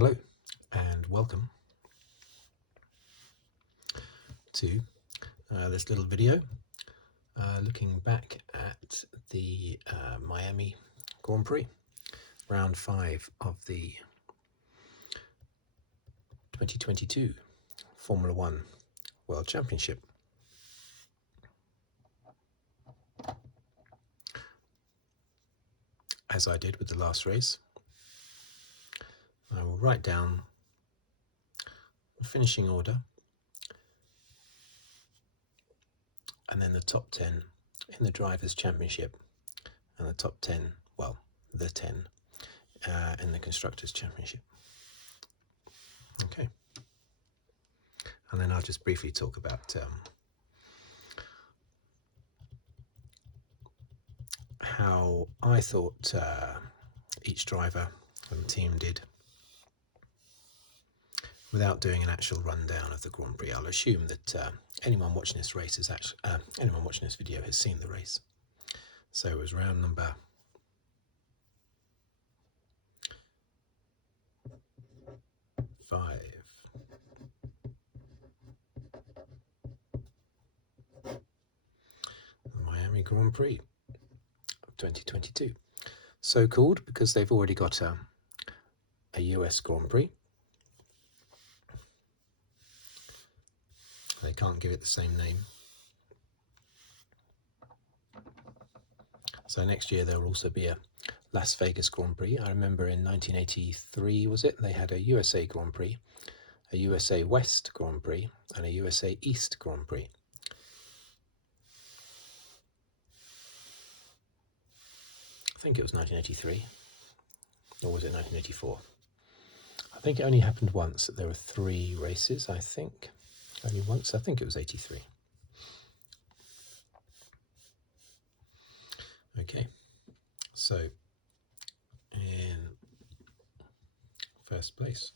Hello and welcome to this little video looking back at the Miami Grand Prix, round 5 of the 2022 Formula One World Championship. As I did with the last race, I will write down the finishing order and then the top 10 in the Drivers' Championship and the top 10, well, the 10 in the Constructors' Championship. Okay. And then I'll just briefly talk about how I thought each driver and team did without doing an actual rundown of the Grand Prix. I'll assume that anyone watching this race has anyone watching this video has seen the race. So it was round number 5. The Miami Grand Prix of 2022. So called because they've already got a US Grand Prix. They can't give it the same name. So next year there will also be a Las Vegas Grand Prix. I remember in 1983, was it? They had a USA Grand Prix, a USA West Grand Prix, and a USA East Grand Prix. I think it was 1983, or was it 1984? I think it only happened once, that there were 3 races, I think. Only once, I think it was 83. Okay, so in first place,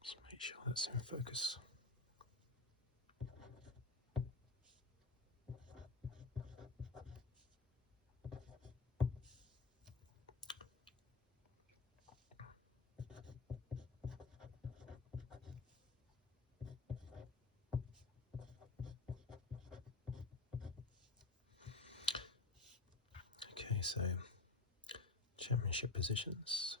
let's make sure that's in focus. Okay, so championship positions.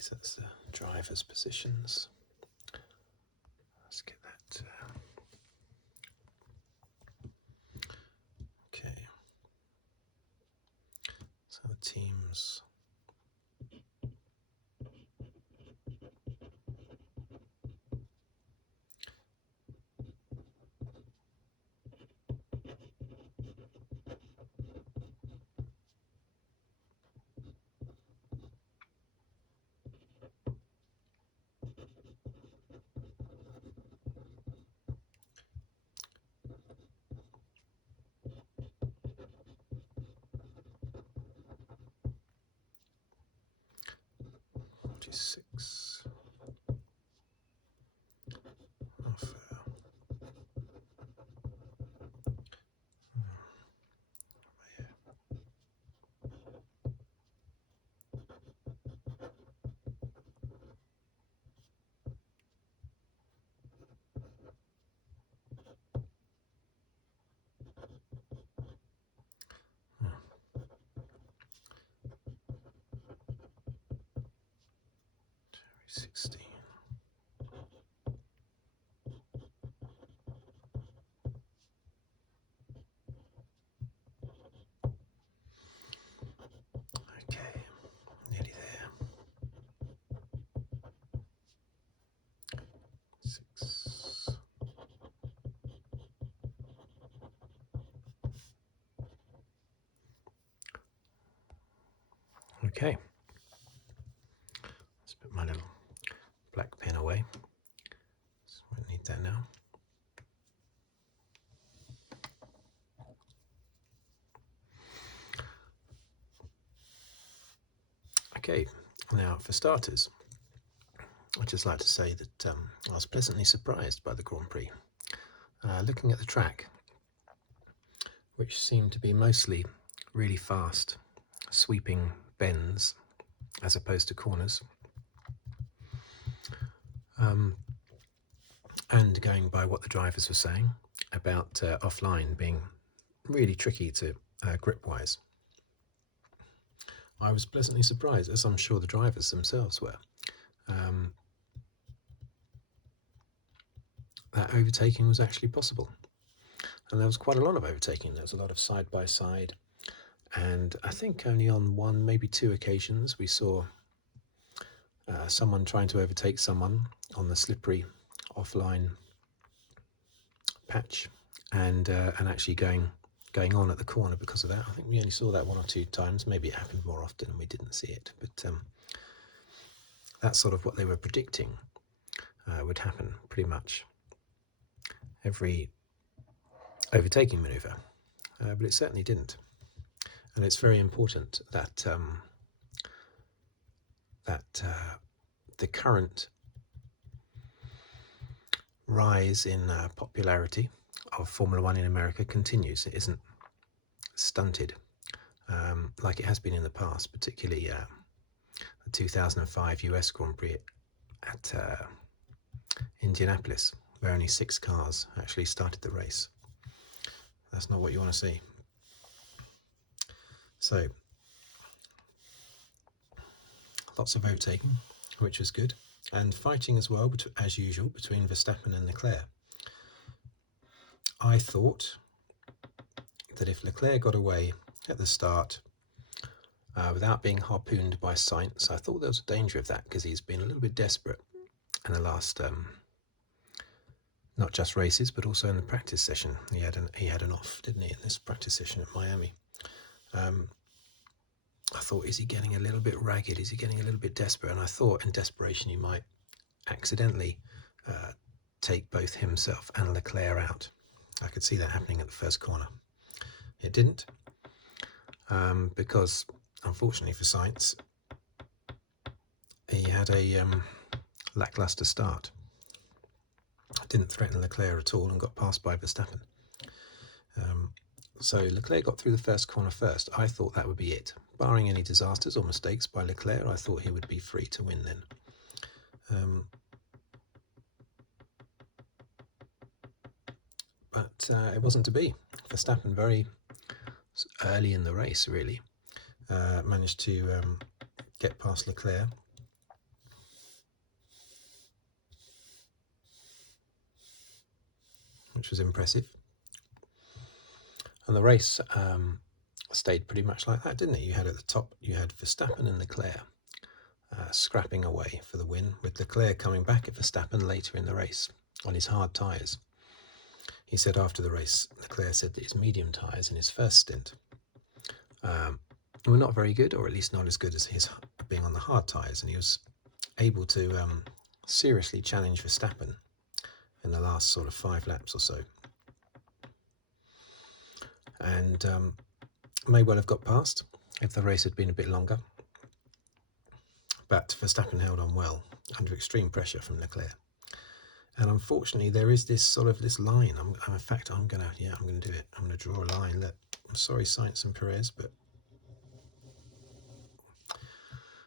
So that's the driver's positions. Let's get that. Okay. So the teams. Six. Off. Hmm. 16. Okay, nearly there. 6. Okay. Let's put my little black pen away. So I won't need that now. Okay, now for starters, I'd just like to say that I was pleasantly surprised by the Grand Prix. Looking at the track, which seemed to be mostly really fast, sweeping bends as opposed to corners, and going by what the drivers were saying about offline being really tricky to grip-wise. I was pleasantly surprised, as I'm sure the drivers themselves were, that overtaking was actually possible. And there was quite a lot of overtaking. There was a lot of side-by-side, and I think only on one, maybe two occasions we saw someone trying to overtake someone on the slippery offline patch, and actually going on at the corner because of that. I think we only saw that one or two times. Maybe it happened more often and we didn't see it, but that's sort of what they were predicting would happen pretty much every overtaking maneuver, but it certainly didn't. And it's very important that the current rise in popularity of Formula One in America continues. It isn't stunted like it has been in the past, particularly the 2005 US Grand Prix at Indianapolis, where only 6 cars actually started the race. That's not what you want to see. So, lots of overtaking, which was good, and fighting as well, as usual, between Verstappen and Leclerc. I thought that if Leclerc got away at the start without being harpooned by Sainz, I thought there was a danger of that, because he's been a little bit desperate in the last, not just races, but also in the practice session. He had an off, didn't he, in this practice session at Miami. I thought, is he getting a little bit ragged? Is he getting a little bit desperate? And I thought in desperation he might accidentally take both himself and Leclerc out. I could see that happening at the first corner. It didn't, because unfortunately for Sainz, he had a lackluster start. Didn't threaten Leclerc at all and got passed by Verstappen. So Leclerc got through the first corner first. I thought that would be it. Barring any disasters or mistakes by Leclerc, I thought he would be free to win then. But it wasn't to be. Verstappen very early in the race really managed to get past Leclerc which was impressive. And the race stayed pretty much like that, didn't it? You had at the top, you had Verstappen and Leclerc scrapping away for the win, with Leclerc coming back at Verstappen later in the race on his hard tyres. He said after the race, Leclerc said that his medium tyres in his first stint were not very good, or at least not as good as his being on the hard tyres, and he was able to seriously challenge Verstappen in the last sort of 5 laps or so, and may well have got past if the race had been a bit longer. But Verstappen held on well under extreme pressure from Leclerc. And unfortunately, there is this sort of this line. In fact, I'm gonna do it. I'm gonna draw a line. Look, I'm sorry, Sainz and Perez, but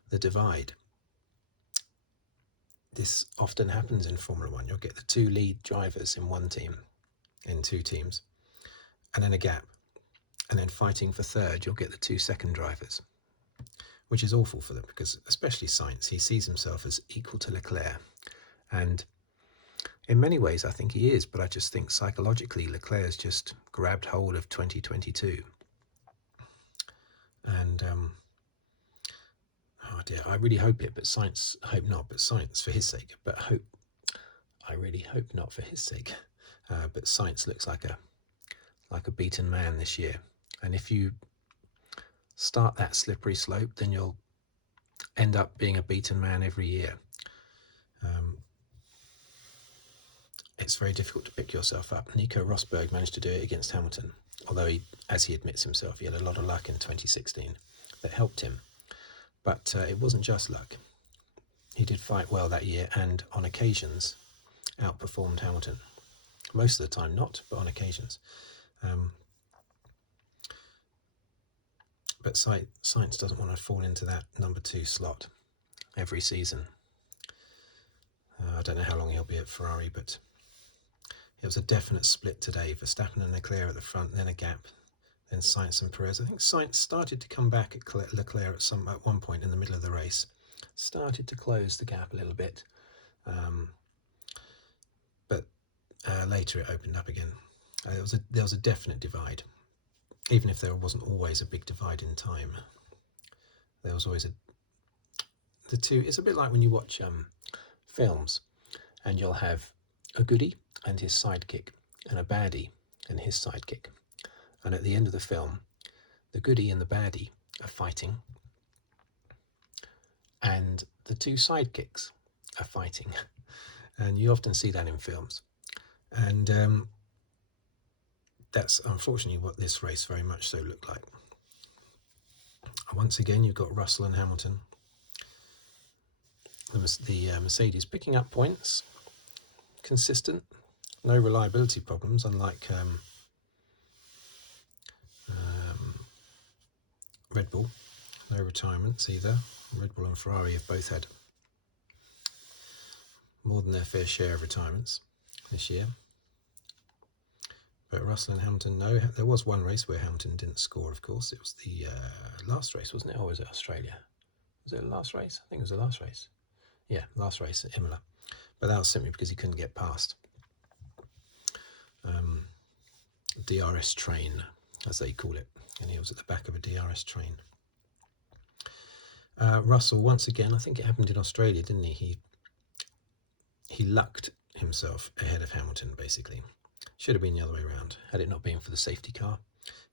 the divide. This often happens in Formula One. You'll get the 2 lead drivers in one team, in 2 teams, and then a gap. And then fighting for third, you'll get the 2 second drivers, which is awful for them because, especially Sainz, he sees himself as equal to Leclerc. And in many ways, I think he is, but I just think psychologically, Leclerc has just grabbed hold of 2022. And, oh dear, I really hope it, but Sainz, hope not, but Sainz, for his sake, I really hope not for his sake. But Sainz looks like a beaten man this year. And if you start that slippery slope, then you'll end up being a beaten man every year. It's very difficult to pick yourself up. Nico Rosberg managed to do it against Hamilton, although he, as he admits himself, he had a lot of luck in 2016 that helped him. But it wasn't just luck. He did fight well that year and, on occasions, outperformed Hamilton. Most of the time not, but on occasions. But Sainz doesn't want to fall into that number 2 slot every season. I don't know how long he'll be at Ferrari, but it was a definite split today. Verstappen and Leclerc at the front, then a gap, then Sainz and Perez. I think Sainz started to come back at Leclerc at one point in the middle of the race. Started to close the gap a little bit. But later it opened up again. There was a definite divide. Even if there wasn't always a big divide in time, there was always the two. It's a bit like when you watch films and you'll have a goodie and his sidekick and a baddie and his sidekick, and at the end of the film the goodie and the baddie are fighting and the 2 sidekicks are fighting. And you often see that in films, and that's unfortunately what this race very much so looked like. Once again, you've got Russell and Hamilton, the Mercedes picking up points, consistent, no reliability problems, unlike Red Bull. No retirements either. Red Bull and Ferrari have both had more than their fair share of retirements this year. But Russell and Hamilton, no. There was one race where Hamilton didn't score, of course. It was the last race, wasn't it? Or was it Australia? Was it the last race? I think it was the last race. Yeah, last race at Imola. But that was simply because he couldn't get past DRS train, as they call it. And he was at the back of a DRS train. Russell, once again, I think it happened in Australia, didn't he? He lucked himself ahead of Hamilton, basically. Should have been the other way around. Had it not been for the safety car,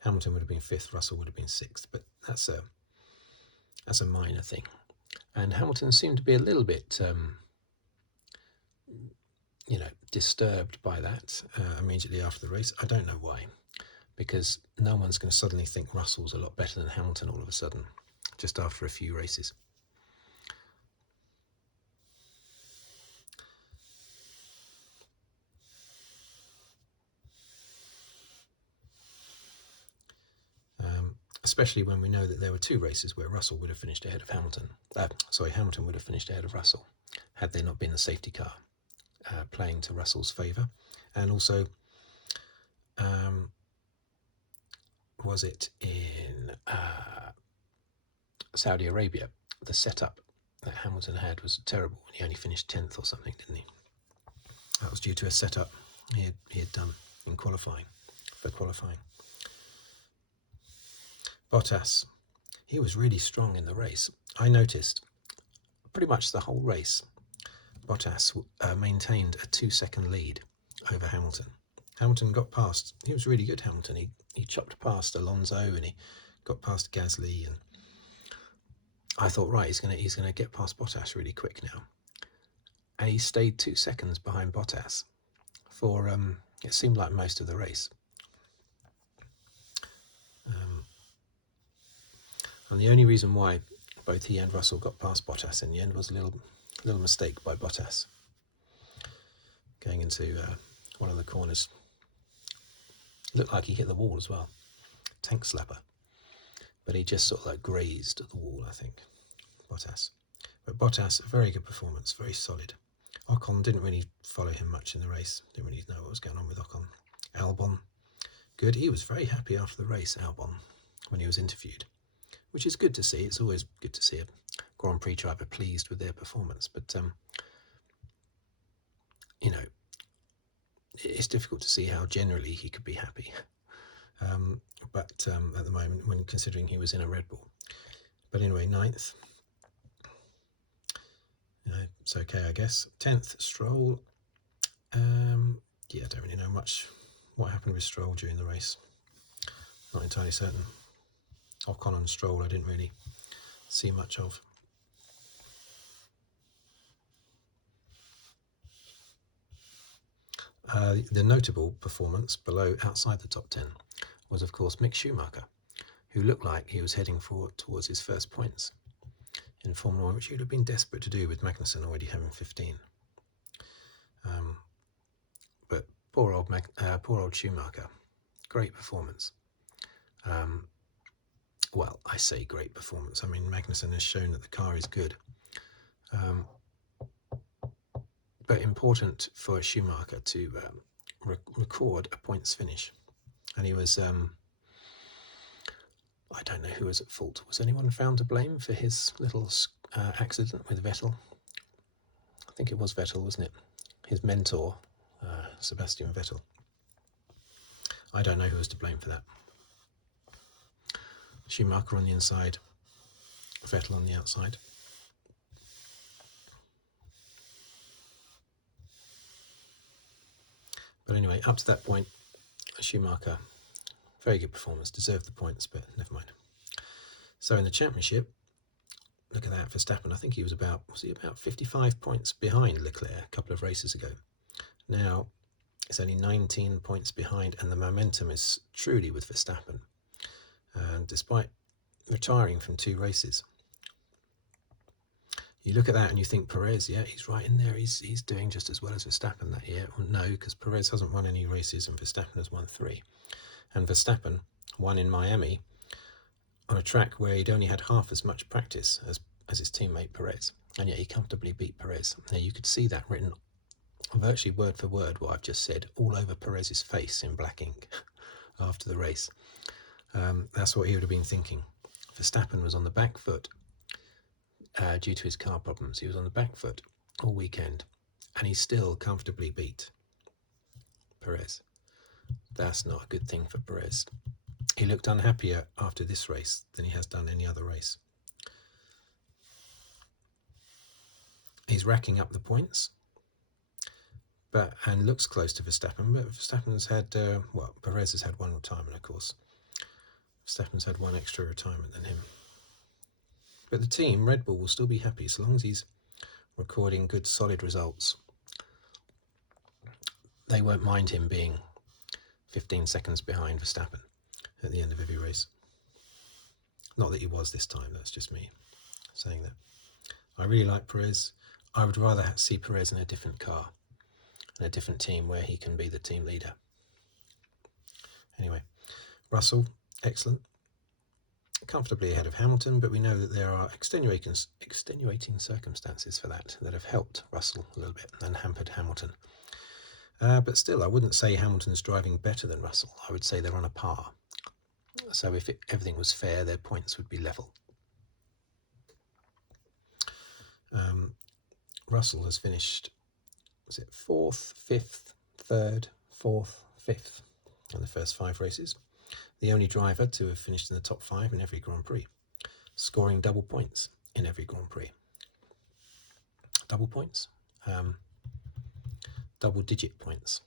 Hamilton would have been 5th, Russell would have been 6th. But that's a minor thing. And Hamilton seemed to be a little bit, disturbed by that immediately after the race. I don't know why, because no one's going to suddenly think Russell's a lot better than Hamilton all of a sudden, just after a few races. Especially when we know that there were 2 races where Russell would have finished ahead of Hamilton. Hamilton would have finished ahead of Russell had there not been the safety car playing to Russell's favour. And also, was it in Saudi Arabia, the setup that Hamilton had was terrible. He only finished 10th or something, didn't he? That was due to a setup he had done. in qualifying. Bottas, he was really strong in the race. I noticed pretty much the whole race, Bottas maintained a 2-second lead over Hamilton. Hamilton got past, he was really good, Hamilton. He chopped past Alonso and he got past Gasly, and I thought, right, he's gonna get past Bottas really quick now. And he stayed 2 seconds behind Bottas for it seemed like most of the race. And the only reason why both he and Russell got past Bottas in the end was a little mistake by Bottas going into one of the corners. Looked like he hit the wall as well, tank slapper, but he just sort of like grazed the wall, I think, Bottas. But Bottas, a very good performance, very solid. Ocon didn't really follow him much in the race, didn't really know what was going on with Ocon. Albon, good. He was very happy after the race, Albon, when he was interviewed, which is good to see. It's always good to see a Grand Prix driver pleased with their performance, but you know, it's difficult to see how generally he could be happy. But at the moment, when considering he was in a Red Bull. But anyway, 9th. It's okay, I guess. 10th, Stroll. Yeah, I don't really know much what happened with Stroll during the race. Not entirely certain. Ocon and Stroll I didn't really see much of. The notable performance below, outside the top 10, was of course Mick Schumacher, who looked like he was heading forward towards his first points in Formula 1, which he would have been desperate to do with Magnussen already having 15. But poor old Schumacher, great performance. Well, I say great performance. I mean, Magnussen has shown that the car is good. But important for Schumacher to record a points finish. And he was, I don't know who was at fault. Was anyone found to blame for his little accident with Vettel? I think it was Vettel, wasn't it? His mentor, Sebastian Vettel. I don't know who was to blame for that. Schumacher on the inside, Vettel on the outside. But anyway, up to that point, Schumacher, very good performance, deserved the points, but never mind. So in the championship, look at that, Verstappen, I think he was about 55 points behind Leclerc a couple of races ago. Now, it's only 19 points behind, and the momentum is truly with Verstappen. And despite retiring from 2 races, you look at that and you think Perez, yeah, he's right in there. He's doing just as well as Verstappen that year. Well, no, because Perez hasn't won any races and Verstappen has won 3. And Verstappen won in Miami on a track where he'd only had half as much practice as his teammate Perez, and yet he comfortably beat Perez. Now you could see that written virtually word for word what I've just said all over Perez's face in black ink after the race. That's what he would have been thinking. Verstappen was on the back foot due to his car problems. He was on the back foot all weekend, and he still comfortably beat Perez. That's not a good thing for Perez. He looked unhappier after this race than he has done any other race. He's racking up the points, and looks close to Verstappen, but Verstappen's had, Perez has had 1 retirement, of course. Verstappen's had 1 extra retirement than him. But the team, Red Bull, will still be happy so long as he's recording good, solid results. They won't mind him being 15 seconds behind Verstappen at the end of every race. Not that he was this time, that's just me saying that. I really like Perez. I would rather see Perez in a different car, in a different team where he can be the team leader. Anyway, Russell, excellent. Comfortably ahead of Hamilton, but we know that there are extenuating circumstances for that have helped Russell a little bit and hampered Hamilton. But still, I wouldn't say Hamilton's driving better than Russell. I would say they're on a par. So if everything was fair, their points would be level. Russell has finished, 4th, 5th, 3rd, 4th, 5th in the first 5 races. The only driver to have finished in the top 5 in every Grand Prix, scoring double points in every Grand Prix. Double points, double-digit points,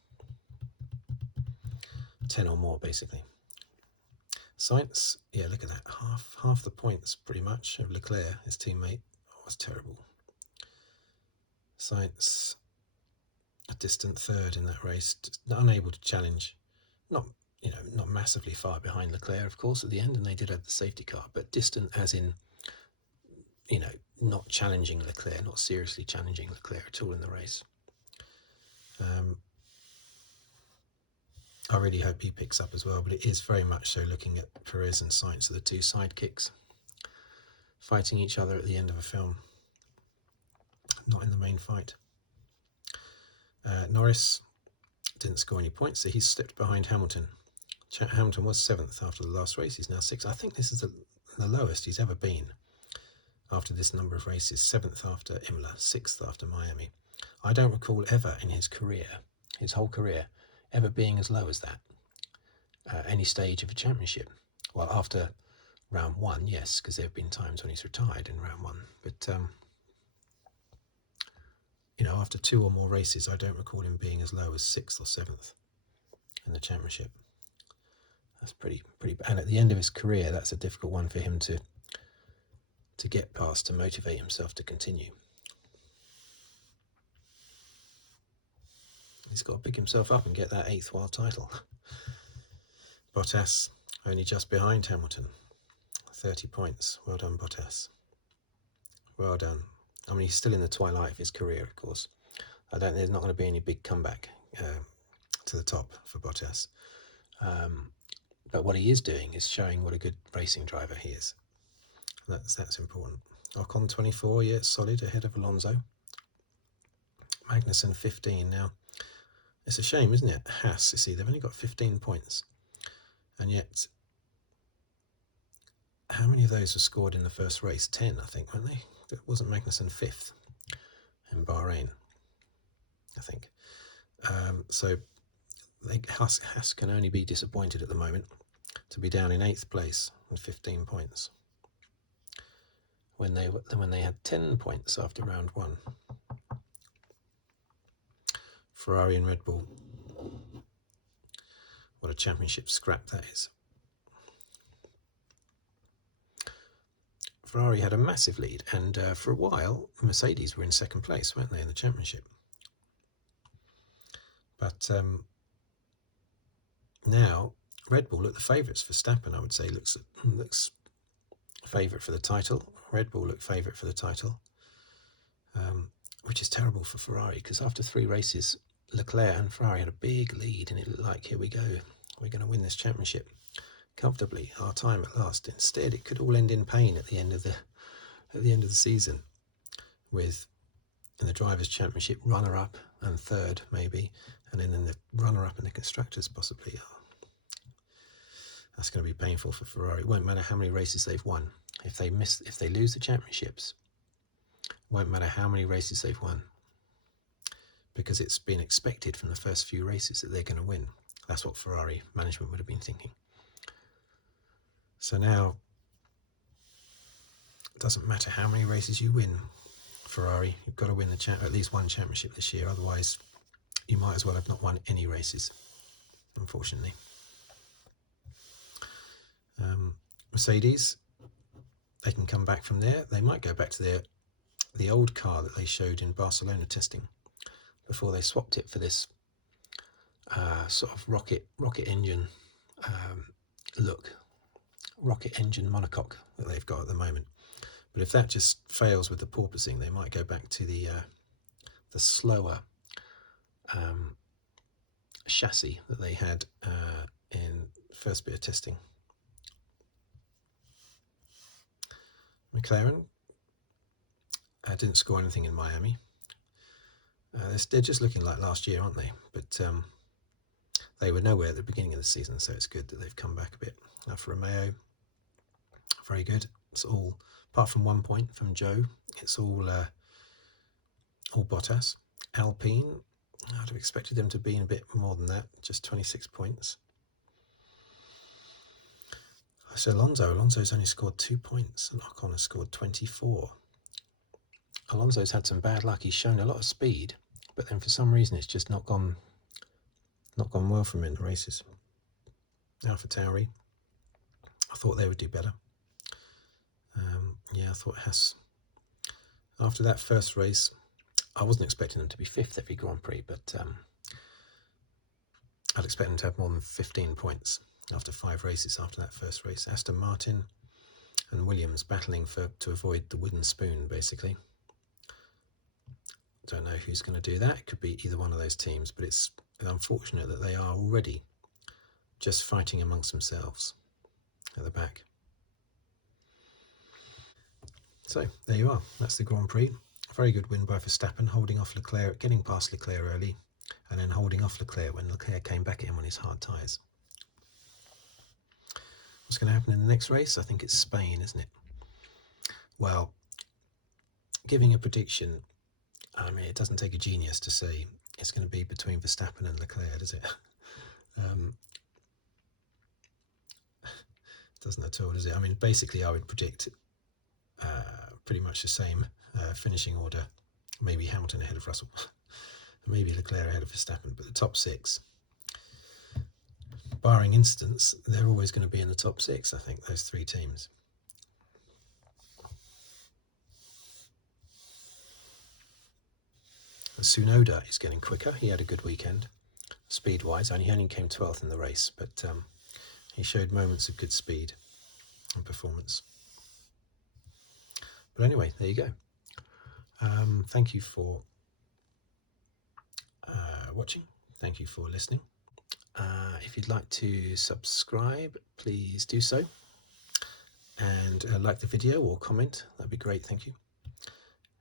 10 or more basically. Sainz, yeah, look at that, half the points pretty much of Leclerc, his teammate. Oh, was terrible. Sainz, a distant 3rd in that race, unable to challenge, not massively far behind Leclerc, of course, at the end, and they did have the safety car, but distant as in, not challenging Leclerc, not seriously challenging Leclerc at all in the race. I really hope he picks up as well, but it is very much so looking at Perez and Sainz, the 2 sidekicks, fighting each other at the end of a film, not in the main fight. Norris didn't score any points, so he's slipped behind Hamilton. Hamilton was 7th after the last race, he's now 6th. I think this is the lowest he's ever been after this number of races. 7th after Imola, 6th after Miami. I don't recall ever in his career, his whole career, ever being as low as that, any stage of a championship. Well, after round 1, yes, because there have been times when he's retired in round 1, but after 2 or more races, I don't recall him being as low as 6th or 7th in the championship. That's pretty and at the end of his career, that's a difficult one for him to get past, to motivate himself to continue. He's got to pick himself up and get that 8th world title. Bottas only just behind Hamilton, 30 points. Well done, Bottas. Well done. I mean, he's still in the twilight of his career, of course. There's not going to be any big comeback to the top for Bottas. But what he is doing is showing what a good racing driver he is. That's important. Ocon 24, yeah, solid, ahead of Alonso. Magnussen 15 now. It's a shame, isn't it? Haas, you see, they've only got 15 points. And yet, how many of those were scored in the first race? 10, I think, weren't they? Wasn't Magnussen 5th in Bahrain, I think. So Haas can only be disappointed at the moment to be down in 8th place with 15 points when they had 10 points after round 1. Ferrari and Red Bull. What a championship scrap that is. Ferrari had a massive lead, and for a while Mercedes were in 2nd place, weren't they, in the championship? But now Red Bull look the favourites. Verstappen, I would say, looks favourite for the title. Red Bull look favourite for the title, which is terrible for Ferrari, because after 3 races, Leclerc and Ferrari had a big lead, and it looked like, here we go, we're going to win this championship comfortably, our time at last. Instead, it could all end in pain at the end of the season, with in the Drivers' Championship runner-up and 3rd maybe, and then in the runner-up in the Constructors possibly. That's going to be painful for Ferrari. It won't matter how many races they've won. If they lose the championships, it won't matter how many races they've won, because it's been expected from the first few races that they're going to win. That's what Ferrari management would have been thinking. So now, it doesn't matter how many races you win, Ferrari, you've got to win at least one championship this year. Otherwise, you might as well have not won any races, unfortunately. Mercedes, they can come back from there. They might go back to the old car that they showed in Barcelona testing before they swapped it for this sort of rocket engine look, rocket engine monocoque that they've got at the moment. But if that just fails with the porpoising, they might go back to the slower chassis that they had in first bit of testing. McLaren didn't score anything in Miami. They're just looking like last year, aren't they? But they were nowhere at the beginning of the season, so it's good that they've come back a bit. Alfa Romeo, very good. It's all, apart from 1 point from Joe, it's all Bottas. Alpine, I'd have expected them to be in a bit more than that, just 26 points. So Alonso's only scored 2 points, and Ocon has scored 24. Alonso's had some bad luck. He's shown a lot of speed, but then for some reason it's just not gone well for him in the races. AlphaTauri, I thought they would do better. I thought Haas, after that first race, I wasn't expecting them to be 5th every Grand Prix, but I'd expect them to have more than 15 points after 5 races after that first race. Aston Martin and Williams battling to avoid the wooden spoon, basically. Don't know who's going to do that. It could be either one of those teams, but it's unfortunate that they are already just fighting amongst themselves at the back. So there you are. That's the Grand Prix. A very good win by Verstappen, holding off Leclerc, getting past Leclerc early, and then holding off Leclerc when Leclerc came back at him on his hard tyres. What's going to happen in the next race? I think it's Spain, isn't it? Well, giving a prediction, I mean, it doesn't take a genius to say it's going to be between Verstappen and Leclerc, does it? Doesn't at all, does it? I mean, basically, I would predict pretty much the same finishing order. Maybe Hamilton ahead of Russell, maybe Leclerc ahead of Verstappen, but the top 6, barring incidents, they're always going to be in the top 6, I think, those 3 teams. Tsunoda is getting quicker. He had a good weekend, speed-wise. He only came 12th in the race, but he showed moments of good speed and performance. But anyway, there you go. Thank you for watching. Thank you for listening. If you'd like to subscribe, please do so. And like the video or comment, that'd be great. Thank you.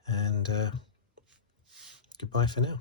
And goodbye for now.